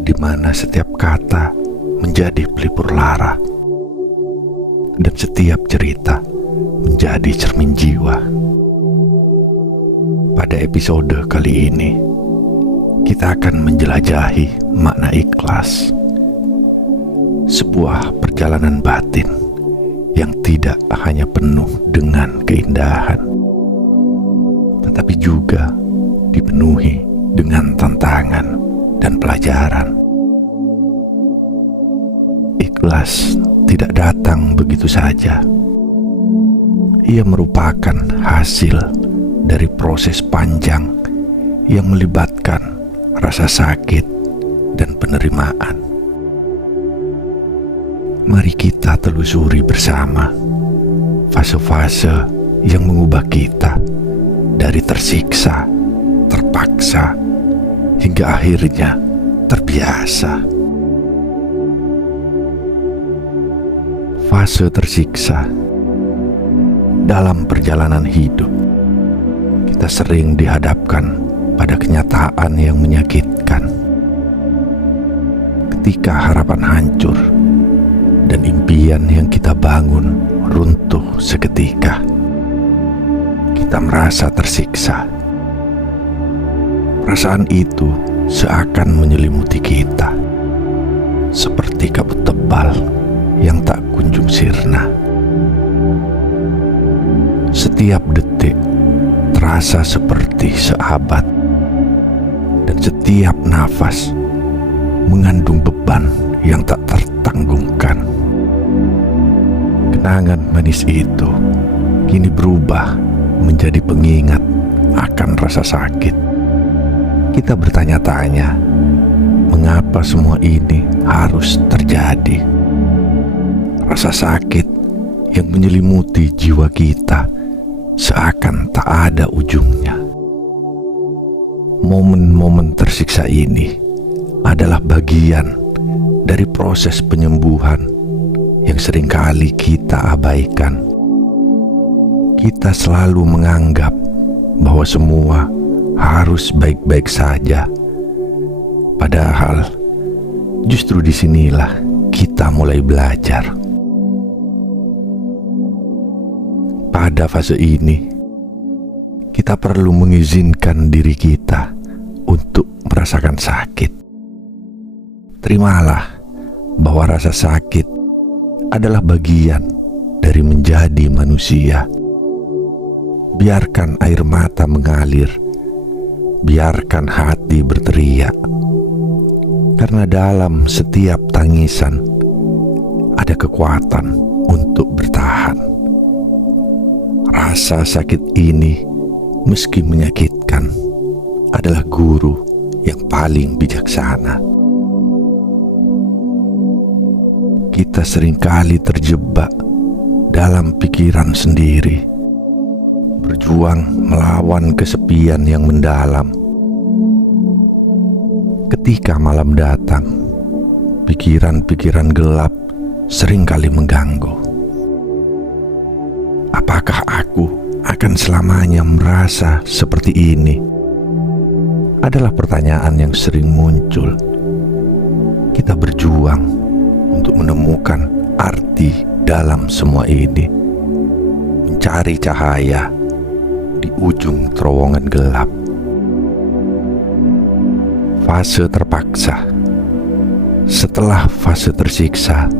di mana setiap kata menjadi pelipur lara dan setiap cerita menjadi cermin jiwa. Pada episode kali ini, kita akan menjelajahi makna ikhlas, sebuah perjalanan batin yang tidak hanya penuh dengan keindahan, tetapi juga dipenuhi dengan tantangan dan pelajaran. Ikhlas tidak datang begitu saja. Ia merupakan hasil dari proses panjang yang melibatkan rasa sakit dan penerimaan. Mari kita telusuri bersama fase-fase yang mengubah kita dari tersiksa, terpaksa, hingga akhirnya terbiasa. Fase tersiksa. Dalam perjalanan hidup, kita sering dihadapkan pada kenyataan yang menyakitkan. Ketika harapan hancur dan impian yang kita bangun runtuh seketika, kita merasa tersiksa. Perasaan itu seakan menyelimuti kita, seperti kabut tebal yang tak kunjung sirna. Setiap detik terasa seperti seabad, dan setiap nafas mengandung beban yang tak tertanggungkan. Kenangan manis itu kini berubah menjadi pengingat akan rasa sakit. Kita bertanya-tanya, mengapa semua ini harus terjadi? Rasa sakit yang menyelimuti jiwa kita seakan tak ada ujungnya. Momen-momen tersiksa ini adalah bagian dari proses penyembuhan yang seringkali kita abaikan. Kita selalu menganggap bahwa semua harus baik-baik saja. Padahal justru disinilah kita mulai belajar. Pada fase ini, kita perlu mengizinkan diri kita untuk merasakan sakit. Terimalah bahwa rasa sakit adalah bagian dari menjadi manusia. Biarkan air mata mengalir, biarkan hati berteriak, karena dalam setiap tangisan ada kekuatan untuk bertahan. Rasa sakit ini, meski menyakitkan, adalah guru yang paling bijaksana. Kita seringkali terjebak dalam pikiran sendiri, berjuang melawan kesepian yang mendalam. Ketika malam datang, pikiran-pikiran gelap seringkali mengganggu. Apakah aku akan selamanya merasa seperti ini? Adalah pertanyaan yang sering muncul. Kita berjuang untuk menemukan arti dalam semua ini, mencari cahaya di ujung terowongan gelap. Fase terpaksa. Setelah fase tersiksa,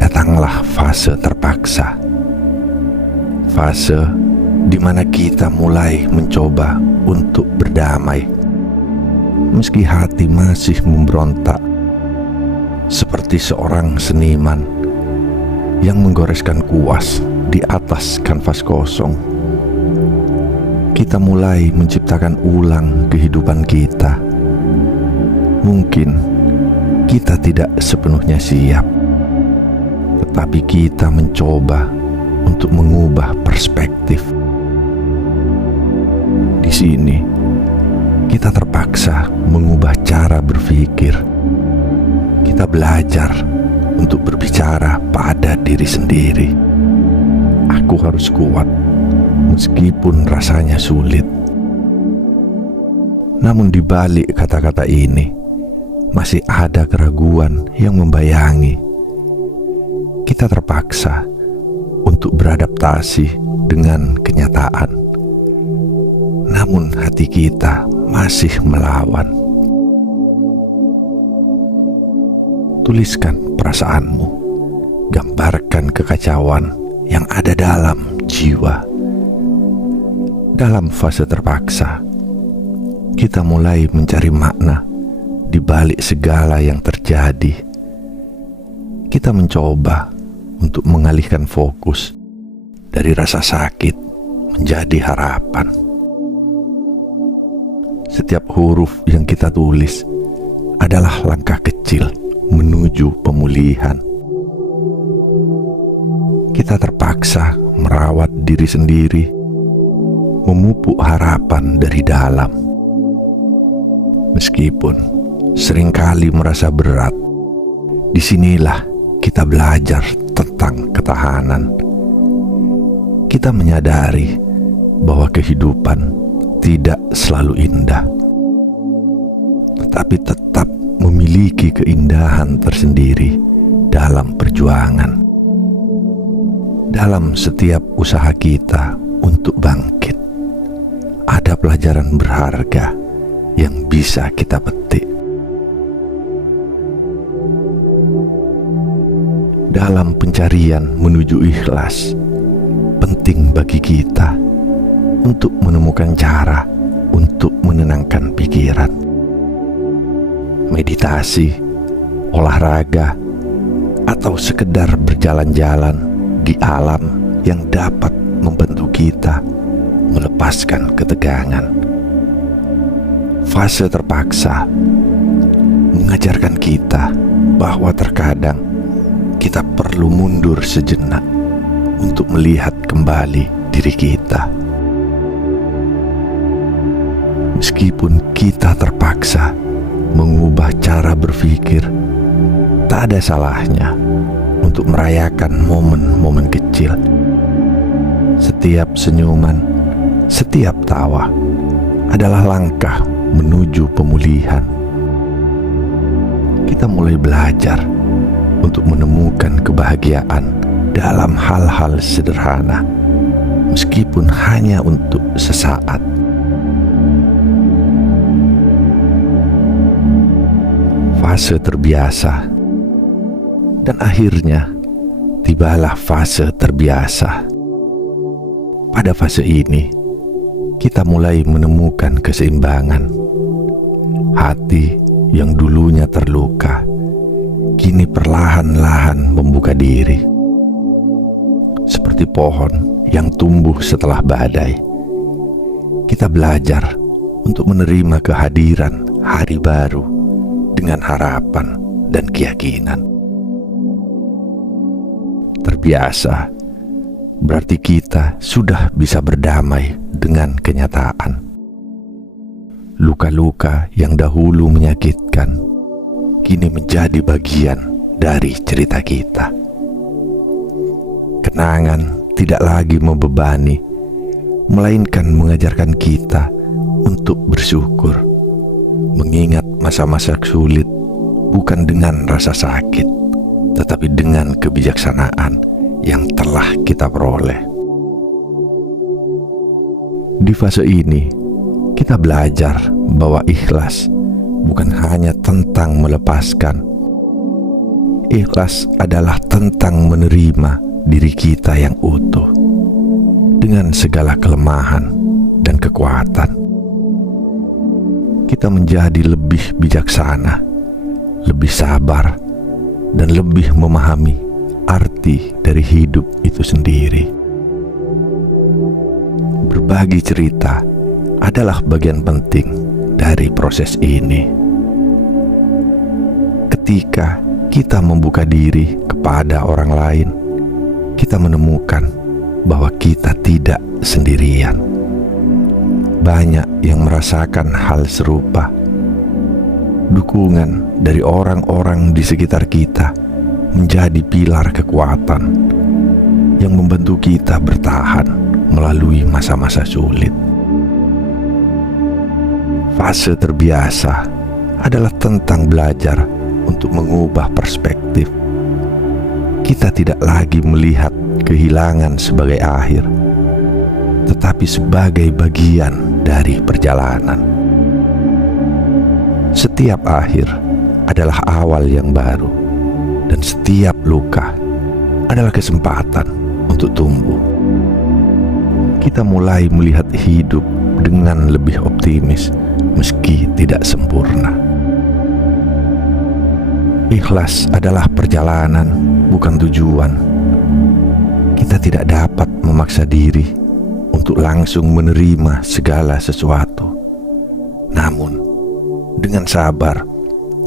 datanglah fase terpaksa. Fase di mana kita mulai mencoba untuk berdamai, meski hati masih memberontak, seperti seorang seniman yang menggoreskan kuas di atas kanvas kosong. Kita mulai menciptakan ulang kehidupan kita. Mungkin kita tidak sepenuhnya siap, tetapi kita mencoba untuk mengubah perspektif. Di sini, kita terpaksa mengubah cara berpikir. Kita belajar untuk berbicara pada diri sendiri. Aku harus kuat, meskipun rasanya sulit. Namun di balik kata-kata ini, masih ada keraguan yang membayangi, kita terpaksa untuk beradaptasi dengan kenyataan. Namun hati kita masih melawan. Tuliskan perasaanmu, gambarkan kekacauan yang ada dalam jiwa. Dalam fase terpaksa, kita mulai mencari makna di balik segala yang terjadi. Kita mencoba untuk mengalihkan fokus dari rasa sakit menjadi harapan. Setiap huruf yang kita tulis adalah langkah kecil menuju pemulihan. Kita terpaksa merawat diri sendiri, memupuk harapan dari dalam. Meskipun seringkali merasa berat, disinilah kita belajar tentang ketahanan. Kita menyadari bahwa kehidupan tidak selalu indah, tetapi tetap memiliki keindahan tersendiri dalam perjuangan. Dalam setiap usaha kita untuk bangkit, ada pelajaran berharga yang bisa kita petik. Dalam pencarian menuju ikhlas, penting bagi kita untuk menemukan cara untuk menenangkan pikiran. Meditasi, olahraga, atau sekedar berjalan-jalan di alam yang dapat membantu kita melepaskan ketegangan. Fase terpaksa mengajarkan kita bahwa terkadang kita perlu mundur sejenak untuk melihat kembali diri kita. Meskipun kita terpaksa mengubah cara berpikir, tak ada salahnya untuk merayakan momen-momen kecil. Setiap senyuman, setiap tawa adalah langkah menuju pemulihan. Kita mulai belajar untuk menemukan kebahagiaan dalam hal-hal sederhana, meskipun hanya untuk sesaat. Fase terbiasa, dan akhirnya tibalah fase terbiasa. Pada fase ini, kita mulai menemukan keseimbangan. Hati yang dulunya terluka, kini perlahan-lahan membuka diri. Seperti pohon yang tumbuh setelah badai, kita belajar untuk menerima kehadiran hari baru dengan harapan dan keyakinan. Terbiasa berarti kita sudah bisa berdamai dengan kenyataan. Luka-luka yang dahulu menyakitkan kini menjadi bagian dari cerita kita. Kenangan tidak lagi membebani, melainkan mengajarkan kita untuk bersyukur. Mengingat masa-masa sulit bukan dengan rasa sakit, tetapi dengan kebijaksanaan yang telah kita peroleh. Di fase ini, kita belajar bahwa ikhlas bukan hanya tentang melepaskan. Ikhlas adalah tentang menerima diri kita yang utuh, dengan segala kelemahan dan kekuatan. Kita menjadi lebih bijaksana, lebih sabar, dan lebih memahami arti dari hidup itu sendiri. Berbagi cerita adalah bagian penting dari proses ini. Ketika kita membuka diri kepada orang lain, kita menemukan bahwa kita tidak sendirian. Banyak yang merasakan hal serupa. Dukungan dari orang-orang di sekitar kita menjadi pilar kekuatan yang membantu kita bertahan melalui masa-masa sulit. Fase terbiasa adalah tentang belajar untuk mengubah perspektif. Kita tidak lagi melihat kehilangan sebagai akhir, tetapi sebagai bagian dari perjalanan. Setiap akhir adalah awal yang baru, dan setiap luka adalah kesempatan untuk tumbuh. Kita mulai melihat hidup dengan lebih optimis meski tidak sempurna. Ikhlas adalah perjalanan, bukan tujuan. Kita tidak dapat memaksa diri untuk langsung menerima segala sesuatu. Namun, dengan sabar,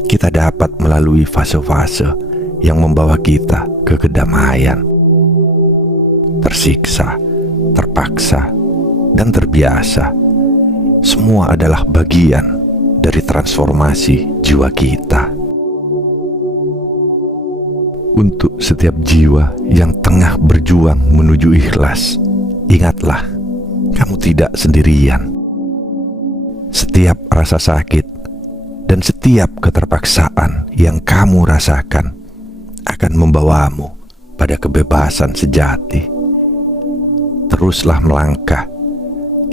kita dapat melalui fase-fase yang membawa kita ke kedamaian. Tersiksa, terpaksa, dan terbiasa, semua adalah bagian dari transformasi jiwa kita. Untuk setiap jiwa yang tengah berjuang menuju ikhlas, ingatlah, kamu tidak sendirian. Setiap rasa sakit dan setiap keterpaksaan yang kamu rasakan akan membawamu pada kebebasan sejati. Teruslah melangkah,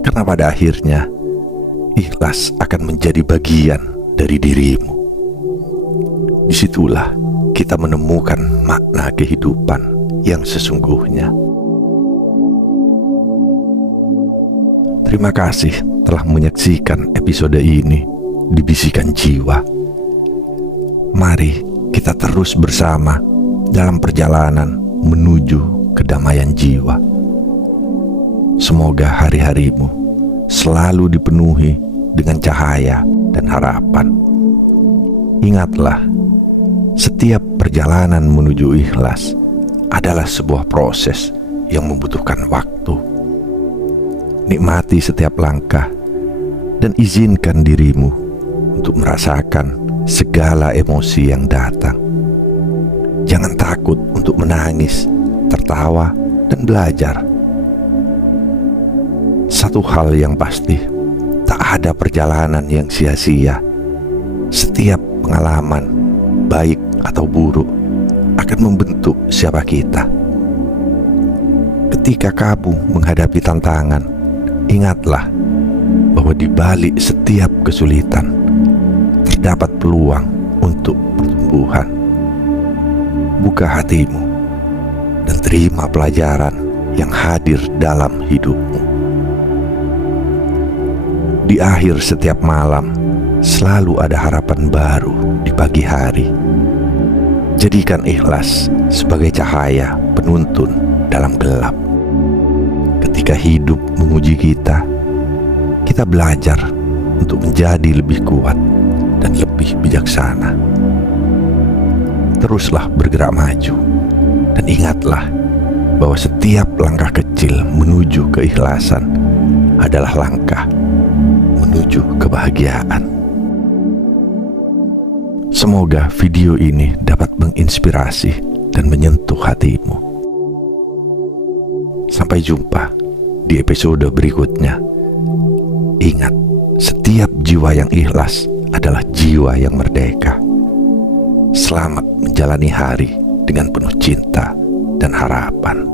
karena pada akhirnya ikhlas akan menjadi bagian dari dirimu. Disitulah kita menemukan makna kehidupan yang sesungguhnya. Terima kasih telah menyaksikan episode ini di Bisikan Jiwa. Mari kita terus bersama dalam perjalanan menuju kedamaian jiwa. Semoga hari-harimu selalu dipenuhi dengan cahaya dan harapan. Ingatlah, setiap perjalanan menuju ikhlas adalah sebuah proses yang membutuhkan waktu. Nikmati setiap langkah dan izinkan dirimu untuk merasakan segala emosi yang datang. Jangan takut untuk menangis, tertawa, dan belajar. Satu hal yang pasti, tak ada perjalanan yang sia-sia. Setiap pengalaman, baik atau buruk, akan membentuk siapa kita. Ketika kamu menghadapi tantangan, ingatlah bahwa di balik setiap kesulitan terdapat peluang untuk pertumbuhan. Buka hatimu dan terima pelajaran yang hadir dalam hidupmu. Di akhir setiap malam selalu ada harapan baru di pagi hari. Jadikan ikhlas sebagai cahaya penuntun dalam gelap. Ketika hidup menguji kita, kita belajar untuk menjadi lebih kuat dan lebih bijaksana. Teruslah bergerak maju, dan ingatlah bahwa setiap langkah kecil menuju keikhlasan adalah langkah menuju kebahagiaan. Semoga video ini dapat menginspirasi dan menyentuh hatimu. Sampai jumpa di episode berikutnya. Ingat, setiap jiwa yang ikhlas adalah jiwa yang merdeka. Selamat menjalani hari dengan penuh cinta dan harapan.